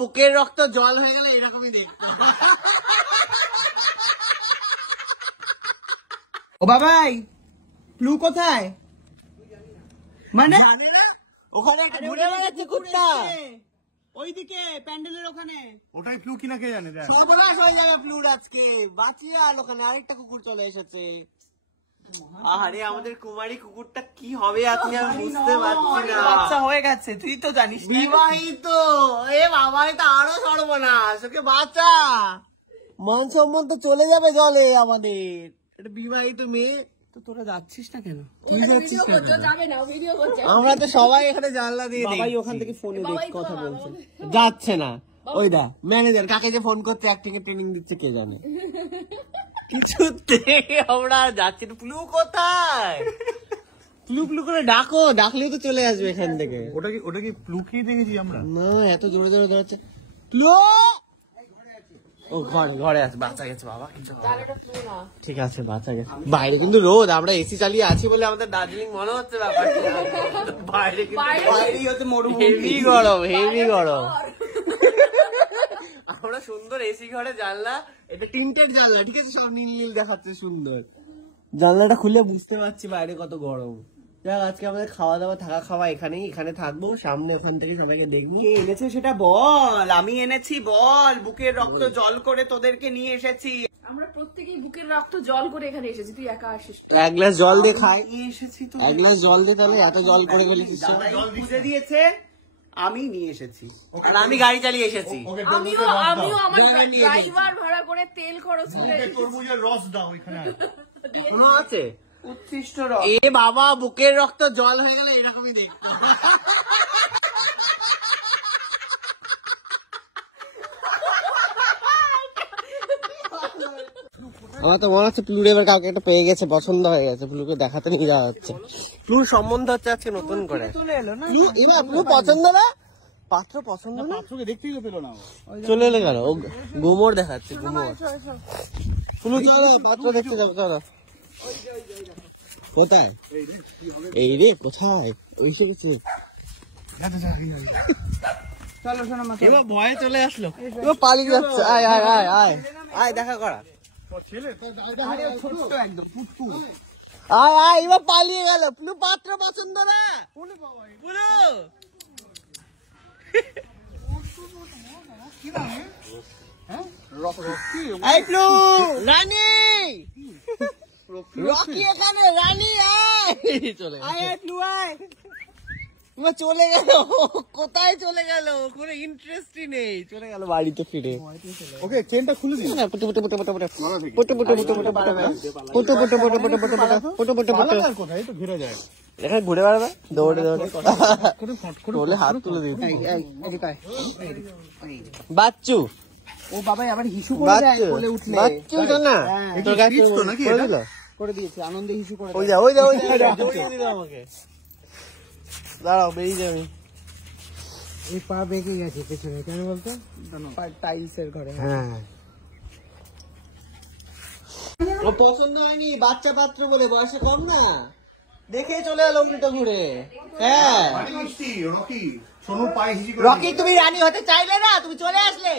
বুকের রক্ত জল হয়ে গেলে এরকমই দেখ। ও বাবাই, প্লু কোথায়? মানে ওখানে একটা ঘুরে বেড়াচ্ছে কুত্তা, ওইদিকে প্যান্ডেলের ওখানে। ওটাই প্লু কিনা কে জানে। সর্বনাশ হয়ে যাবে প্লুর আজকে। বাঁচিয়ে আর ওখানে আরেকটা কুকুর চলে এসেছে। আরে আমাদের কুমারী কুকুরটা কি হবে আজকে আমি বুঝতে পারছি না। বাচ্চা হয়ে গেছে, তুই তো জানিস। বিবাহিত, এ বাবা এটা আরো সর্বনাশ। ওকে বাচ্চা, মান সম্মান তো চলে যাবে জলে আমাদের। এটা বিবাহিত মেয়ে। তো তোরা যাচ্ছিস না কেন? আমরা তো সবাই এখানে জানলা দিয়ে দিই। বাবাই ওখান থেকে ফোনে কথা বলছে, যাচ্ছে না। ওই দা ম্যানেজার কাকে যে ফোন করতে অ্যাক্টিং এর ট্রেনিং দিচ্ছে কে জানে। কিছুতে আমরা যাচ্ছি না। প্লু কোথায়? প্লু প্লু করে ডাকো, ডাকলেও তো চলে আসবে এখান থেকে। ওটা কি প্লু কি দেখেছি আমরা? না এত জোরে জোরে ধরছে। প্লু ও ঘরে আছে, বাচ্চা গেছে বাবা। কিছু ঠিক আছে, বাচ্চা গেছে। বাইরে কিন্তু রোদ, আমরা এসি চালিয়ে আছি বলে আমাদের দার্জিলিং মনে হচ্ছে ব্যাপারটা। বাইরে বাইরেই হচ্ছে মরুভূমি। হেভি গরম, হেভি গরম। আমরা সুন্দর এসি ঘরে জানলা, এটা টিন্টেড জানলা, ঠিক আছে, সব নীল নীল দেখাচ্ছে সুন্দর। জানলাটা খুলে বুঝতে পারছি বাইরে কত গরম। যাক আজকে আমাদের খাওয়া দাওয়া থাকা খাওয়া এখানেই, এখানে থাকবো, সামনে ওখান থেকে সবাইকে দেখবি। কে এনেছে সেটা বল। আমি এনেছি বল, বুকের রক্ত জল করে তোদেরকে নিয়ে এসেছি। আমরা প্রত্যেকেই বুকের রক্ত জল করে এখানে এসেছি, তুই একা আসিস। এক গ্লাস জল দিয়ে খাই। নিয়ে এসেছি তো, এক গ্লাস জল দিয়ে, তাহলে এত জল করে গেলি খুঁজে দিয়েছে, আমি নিয়ে এসেছি। আর আমি গাড়ি চালিয়ে এসেছি। আমিও আমার ড্রাইভার ভাড়া করে তেল খরচ করে তরমুজের রস দাও ওইখানে। কোনো আছে উৎকৃষ্ট রস। এ বাবা, বুকের রক্ত জল হয়ে গেলে এরকমই দেখ। আমার তো মনে হচ্ছে প্লুর এবার কাউকে একটা পেয়ে গেছে, পছন্দ হয়ে গেছে। প্লুকে দেখাতে নিয়ে যাওয়া হচ্ছে। প্লুর সম্বন্ধ হচ্ছে আজকে নতুন করে। চলে এলো না? প্লু এবার প্লু পছন্দ না, পাত্র পছন্দ না, পাত্রকে দেখতেই তো পেলো না। চলে এলে গেল। ও গুমোর দেখাচ্ছে, গুমোর। প্লু চলো পাত্র দেখতে যাবো, চলো। কোথায়? এই রে কোথায়? এসে গেছে। চলো শোনো মা, এবার ভয়ে চলে আসলো, এবার পালিয়ে যাচ্ছে। আয় আয় আয় আয় আয়, দেখা করা। ছোট্ট একদম ফুটফু। আয় আয়, এবার পালিয়ে গেল। প্লু পাত্র পছন্দ না। প্লু এই প্লু, রানী রকি এখানে, রানী আয়। চলে আয় প্লু আয়। এবার চলে গেল। কোথায় চলে গেল? কোনো ইন্টারেস্টই নেই, চলে গেল বাড়িতে ফিরে। ওকে চেনটা খুলে দিই। পুটু পুটু পুটু পুটু পুটু পুটু পুটু পুটু পুটু পুটু পুটু পুটু পুটু পুটু পুটু পুটু পুটু। কোথায় তো ঘিরে যায়। এখানে ঘুরে বেড়াবে দৌড়ে দৌড়ে, বলে হাত তুলে দিবি। বাচ্চু, ও বাবাই আবার হিসু করে দেয় বলে উঠলে। বাচ্চু না তোর কাছে করে দিল, করে দিয়েছে, আনন্দে হিসু করে। ওই যা ওই যা ওই যা, দৌড়িয়ে দিল আমাকে। দাঁড়াও বেরিয়ে যাবি। এই পা বেঁকে গেছে পেছনে, কেন বলতো? টাইলসের ঘরে। হ্যাঁ, ও পছন্দ হয়নি, বাচ্চা পাত্র বলে, বয়সে কম না, দেখে চলে এলো উল্টো ঘুরে। হ্যাঁ রকি সোনুর পায়ে হিজি করে। রকি, তুমি রানী হতে চাইলে না, তুমি চলে আসলে।